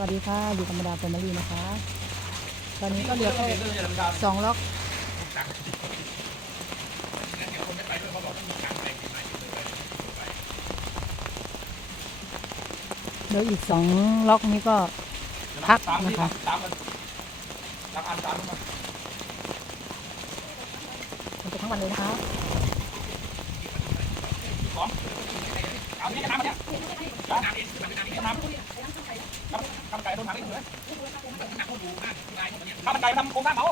วัสดีค่ะ อยู่ธรรมดาแฟมิลี่นะคะ ตอนนี้ก็เหลือแค่สองล็อกเดี๋ยวอีกสองล็อกนี้ก็พักนะคะมันจะทั้งวันเลยนะคะสองเอานี่น้ำเนี่ยน้ำน้ำทำไก่ โดนถังนี่เลยทำไก่ทำโครงสร้างเขา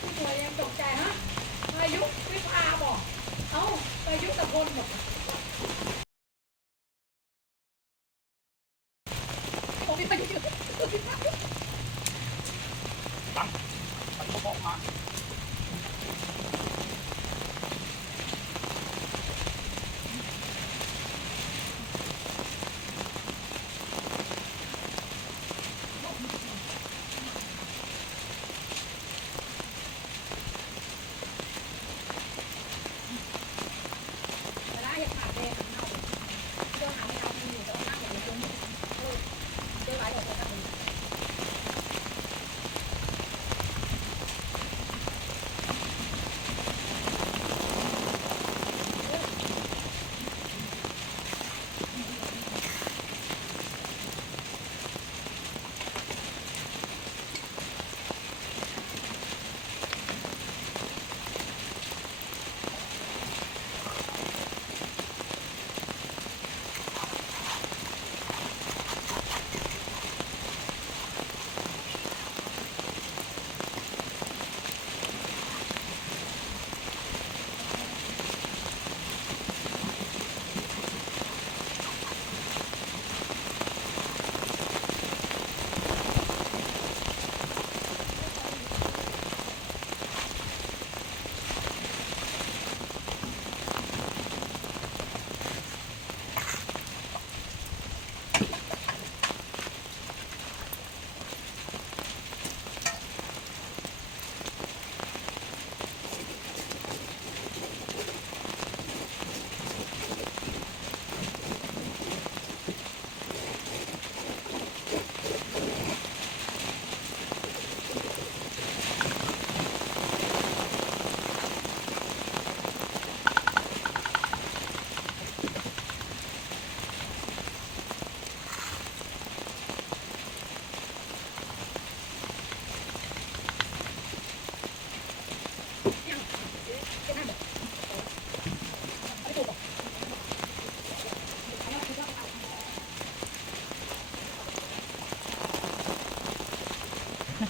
ผู้ป่วยังตกใจฮะพายุวิภาบอก เอ้าพายุตะพลบอก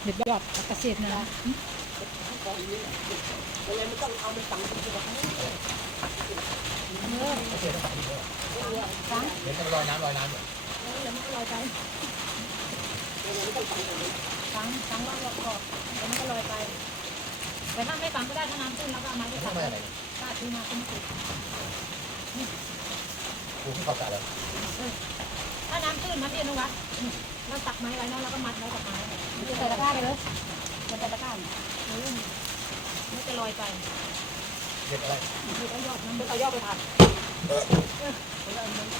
เด็ดยอดเกษตรนะเห็นมันลอยน้ำลอยน้ำอยู่ฟังฟังว่าเราขอบแล้วมันก็ลอยไป แต่ถ้าไม่ฟังก็ได้ถ้าน้ำขึ้นแล้วก็เอาไม้ไปมันตัเข้าดมาอะไรถ้าที่มาขึ้นสุด กูที่เข้าใจแล้ว ถ้าน้ำขึ้นนะพี่อนุวัฒน์เราตักไม้ไว้เนาะแล้วก็มัดไว้กับไม้ใส่ตะกร้าไปเลยมันจะตะกร้าออมันจะลอยไปเห็นอะไรดูเอายอดมันเอายอดไปทาน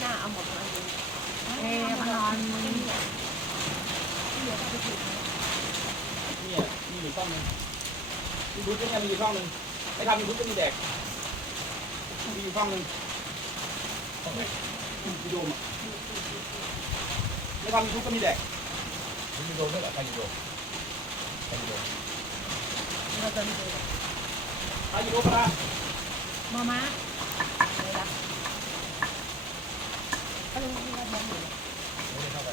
หน้าเอาหมดมาเลยเอ้มันนอนเนี่ยมีอยู่ช่องหนึงยูทูบเนี่ยมีอยู่ช่องหนึงไม่ทำยูทูบก็มีแดกมีอยู่ช่องหนึงช่องไหนวิดีโอมอะ ไม่ทำยูทูบก็มีแดกวิดีโอด้วยเหรอใครวิดีโอใครวิดีโอเราจะดูใครวิดีโอก็ได้มาม้าก็รู้ว่ามันอยู่ไม่ได้เข้าไป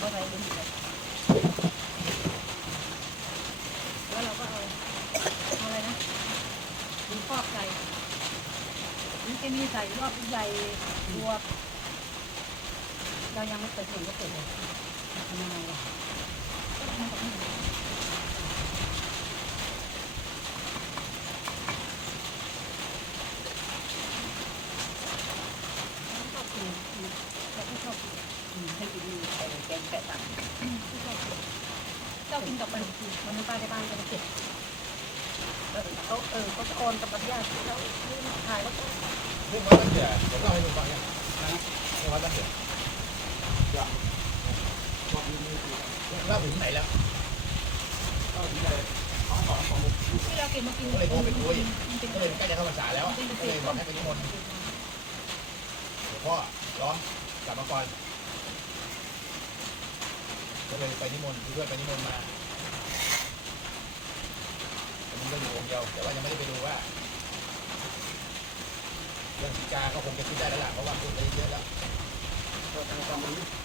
อะไรเป็นอยู่แล้วเราก็เอาเอาอะไรนะดินฟอกใส่นี่จะมีใส่รอบใหญ่บวก เรายังไม่เคยเห็นก็เปิดเลยทำยังไงล่ะเจ้ากินกับมันวันป้าที่บ้านก็ไปเก็บเออเขาเออเขาจะโอนกับญาติเขายื่นถ่ายแล้วก็เรื่องวัดตั้งเดี๋ยวเล่าให้ลุงฟังยังนะเรื่องวัดตั้งเดี๋ยวเล่าถึงไหนแล้วเล่าถึงไหนของของของที่เราเก็บมากินก็เลยโทรไปคุยเป็นก็เลยใกล้จะเข้าพรรษาแล้วก็เลยบอกให้ไปนิมนต์หลวงพ่อร้องกลับมาก่อนก็เลยไปนิมนต์เพื่อนไปนิมนต์มาแต่มันก็อยู่องเดียวแต่ว่ายังไม่ได้ไปดูว่าเรื่องสีกาก็คงจะคิดได้แล้วล่ะเพราะว่าพูดไปเยอะแล้วก็ทำความรู้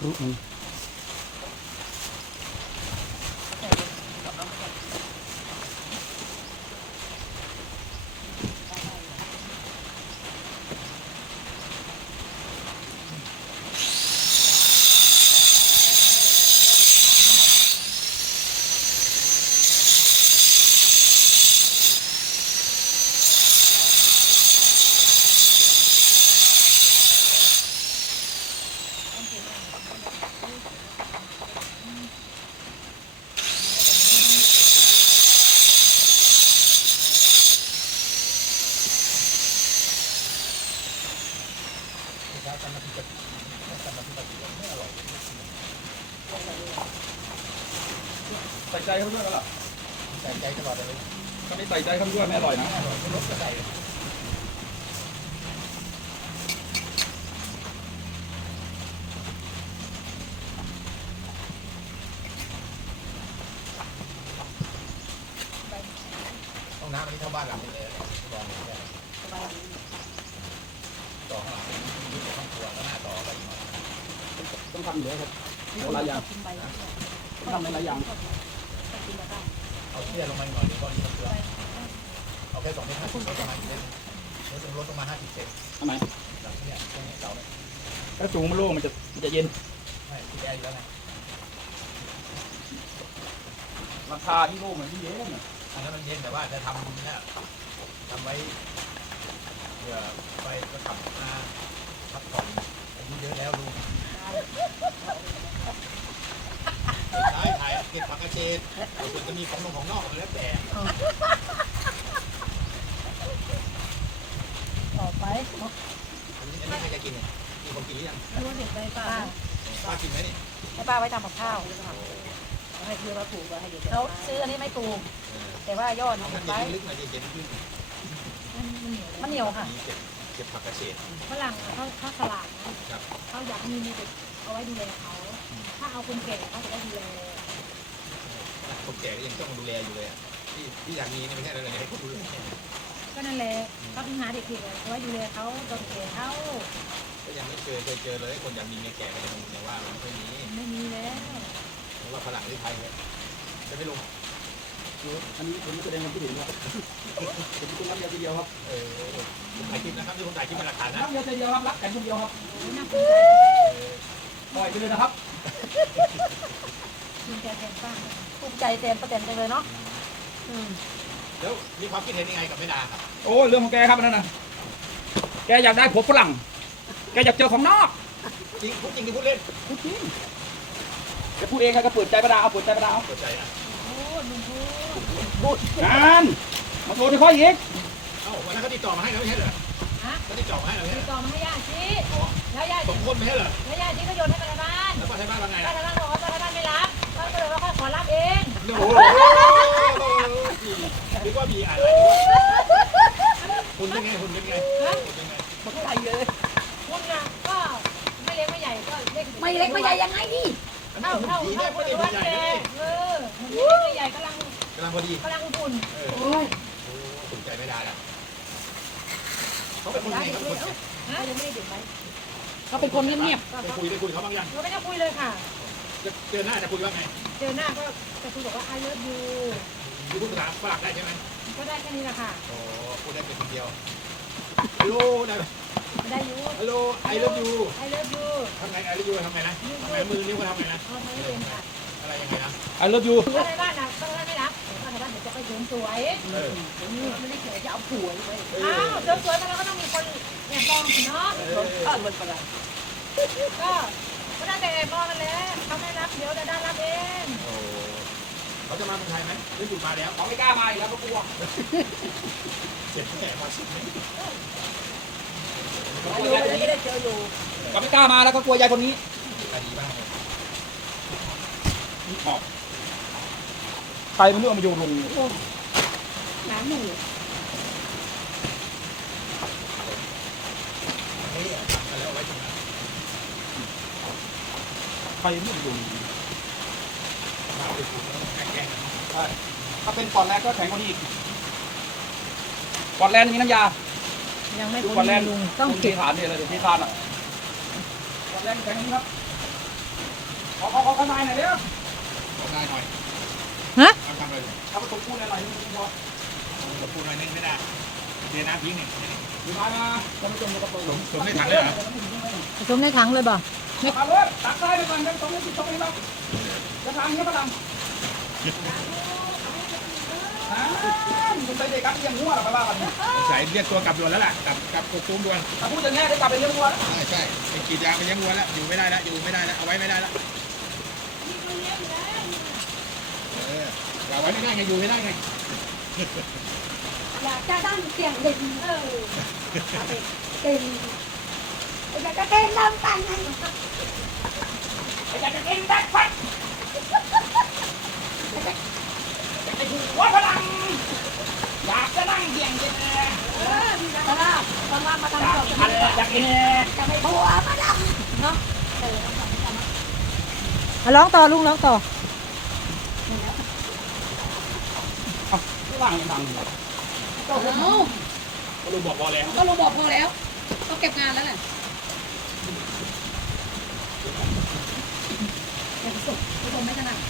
ครุมัน การทำน้ำพริกกะปิทำน้ำพริกกะปิไม่อร่อย ใส่ใจเขาด้วยกันเหรอใส่ใจตลอดเลยถ้าไม่ใส่ใจเขาด้วยไม่อร่อยนะไม่อร่อยไม่ลดก็ใส่ห้องน้ำอันนี้เท่าบ้านหลังนี้เลยลองดูได้ต่อข้างหลังเป็นยุคของครอบครัวแล้วหน้าต่อไปอีกหน่อยต้องทำอยู่แล้วครับหลายอย่างกินใบต้องทำหลายอย่างกินแล้วได้ เอาเสื้อลงมาหน่อยเดี๋ยวก็ดีครับเสื้อเอาแค่สองเมตรห้าสิบลดลงมาอีกเมตรลดลงลดลงมาห้าสิบเซนอันไหนหลังเนี่ยตรงนี้เสาเนี่ยถ้าสูงมันโล่งมันจะมันจะเย็นไม่ติดแอร์อยู่แล้วไงราคาที่โล่งมันที่เย็นอันนั้นมันเย็นแต่ว่าจะทำเนี่ยทำไว้เพื่อไปก็กลับมาพักผ่อนอายุเยอะแล้วลุงถ่ายถ่ เก็บผักกระเฉดส่วนจะมีของนอกของนอกก็แล้วแต่ต่อไปอันนี้อันนี้ใครจะกินเนี่ยมีคนกินหรือยังรู้ว่าเด็กไปป้าป้ากินไหมนี่ให้ป้าไว้ทำกับข้าวให้คือเราปลูกไว้ให้เด็กเขาซื้ออันนี้ไม่ปลูกแต่ว่ายอดเอาเก็มันบจะไว้ลึกหน่อยดิเย็นลึกหน่อยมันเหนียวค่ะมีเก็บเก็บผักกระเฉดฝรั่งอะเขาเขาฉลาดนะครับเขาอยากมีมีเด็กเอาไว้ดูแลเขาถ้าเอาคนแก่เขาจะได้ดูแล คนแก่ก็ยังต้องดูแลอยู่เลยอะที่ที่อยากมีนี่ไม่ใช่อะไรเลยให้คนดูแลก็นั่นแหละเขาถึงหาเด็กๆเอาไว้ดูแลเขาตอนแก่เขาก็ยังไม่เคยเคยเจอเลยคนอยากมีเมียแก่ก็ยังยังว่ามันไม่มีไม่มีแล้วเพราะว่าฝรั่งที่ไทยเนี่ยจะไม่ลงอันนี้ผมแสดงความคิดเห็นว่าผมเป็นคนรักเดียวทีเดียวครับเออผมถ่ายคลิปนะครับที่ผมถ่ายคลิปเป็นหลักฐานนะรักเดียวทีเดียวครับรักกันคนเดียวครับน่าภูมิใจเออปล่อยไปเลยนะครับ ภูมิใจแทนป้า ภูมิ ใจแทนป้าแตนจังเลยเนาะอืมแล้วมีความคิดเห็นยังไงกับแม่ดาครับโอ้ยเรื่องของแกครับอันนั่นนะแกอยากได้ผัวฝรั่ง แกอยากเจอของนอกจริงพูดจริงที่พูดเล่นพูดจริงแกพูดเองครับก็เปิดใจประดาเอาเปิดใจประดาเอาเปิดใจนะพูดลุงพูดพูดงานมาโทรที่ข้ออีกเอ้าวันนั้นเขาติดต่อมาให้แล้วไม่ใช่เหรอฮะเขาติดต่อมาให้แล้วไม่ติใช่ดเหรอต่อมาให้ย่าชีแล้วย่าสชีองคนไม่ใช่เหรอแล้วย่าชีก็โยนให้ป้าในบ้านแล้วป้าไทยบ้านว่าไงป้าล่ะในบ้านบอกว่าป้าในบ้านไม่รับป้าก็เลยว่าค่อยขอรับเอง โอ้โหนึกว่ามีอะไรคุณเป็นไงคุณเป็นไงคุณเป็นไงคุณนะก็ไม่เล็กไม่ใหญ่ก็เล็กไม่เล็กไม่ใหญ่ยังไงนี่เท่าเท่าเท่าเนี่ยคนได้ในดูบ้านใหญ่แกนะเออไม่ใหญ่กำลังกำลังพอดีกำลังอุ่นโอ้ยถูกใจไม่ได้ละเขาเป็นคนยังไงเขาเป็นคนเขายังไม่ได้เขาเป็นคนเงียบไปคุยไปคุยเขาบางอยังเราไม่ได้คุยเลยค่ะ จะเจอหน้าจะคุยว่าไงเจอหน้าก็จะคุยบอกว่า I love you คือพูดภาษาฝรั่งได้ใช่ไหมก็ได้แค่นี้แหละค่ะโอ้พูดได้เป็นคนเดียวฮัลโหลนะไม่ได้ยู ฮัลโหลไอเลิฟยู I love you ทำไงไอเลิฟยูทำไงนะทำไงมือนิ้วเขาทำไงนะ เอาไม่เป็นค่ะอะไรยังไงนะ I love you ถ้าในบ้านนะต้องให้ไม่รับถ้าในบ้านเดี๋ยวจะไปเสริมสวยเออไม่ได้เขียนจะเอาผัวไว้เออ้าอวเสริมสวยมันก็ต้องมีคนแอบมองสิเนาะข้าวมันประหลาดก็ ก็ได้แต่แอบมองนั่นแหละเขาไม่รับเดี๋ยวจะได้รับเองโอ้เขาจะมาเมืองไทยไหมหรืออยู่มาแล้วเขาไม่กล้ามาอีกแล้วก็กลัวเจ็บแผลมาสิบไหมอยู่ไม่ได้เจออยู่เขาไม่กล้ามาแล้วก็กลัวยายคนนี้ใจดีบ้างเลยออกใครมันเรื่องมาอยู่ลุงน้ำหนึ่ง เฮ้ยทำกันแล้วเอาไว้ตรงนั้น ใครมันเรื่องมาอยู่ลุงมาไปคุยแล้วแกล้งใช่ถ้าเป็นปอดแลนด์ก็แข็งกว่านี้อีกปอดแลนด์มีน้ำยายังไม่ดูพ้ปอดนแลนด์ลุงต้องคุณเก็บที่ฐานเนี่ยเลยที่ฐานอะปอดแลนด์แข็งกว่านี้ครับขอขอขอขนายหน่อยเร็วขอได้หน่อยฮะเอาทำเลยเอาประตูพูดอะไรนี่พอผมพูดหน่อยนึงไม่ได้เดี๋ยวน้ำทิ้งนี่อยู่มามาจะไม่จมกับประตูผมผมไม่ถังเลยเหรอผสมในถังเลยบ่ มาเลยตักได้ไปก่อนยังตรงนี้ตรงนี้บ้างจะทางนี้ก็ทำอ่าคุณไปเด็กกันยังหัวหรอไปบ้ากันเนี่ยสงสัยเรียกตัวกลับด่วนแล้วล่ะกลับกลับกกตูมด่วนถ้าพูดอย่างนี้ได้กลับไปเลี้ยงวัวแล้วใช่ใช่ไปกีดยาไปเลี้ยงวัวแล้วอยู่ไม่ได้แล้วอยู่ไม่ได้แล้วเอาไว้ไม่ได้แล้วเออเอาไว้ไม่ได้ไงอยู่ไม่ได้ไงอยากจะดั้งเสียงดิ่งเออเต้นอยากเออ้หัวพลังอยากจะนั่ง เบี่ยงเย็นตลาดตลาดมาทำกับอันอยากกินจะไปบัวมาดอะร้องต่อลุงร้องต่อไม่ว่างยังดังก็ลุงก็ลุงบอกพอแล้ว ก็ลุงบอกพอแล้วต้องเก็บงานแล้วแหละ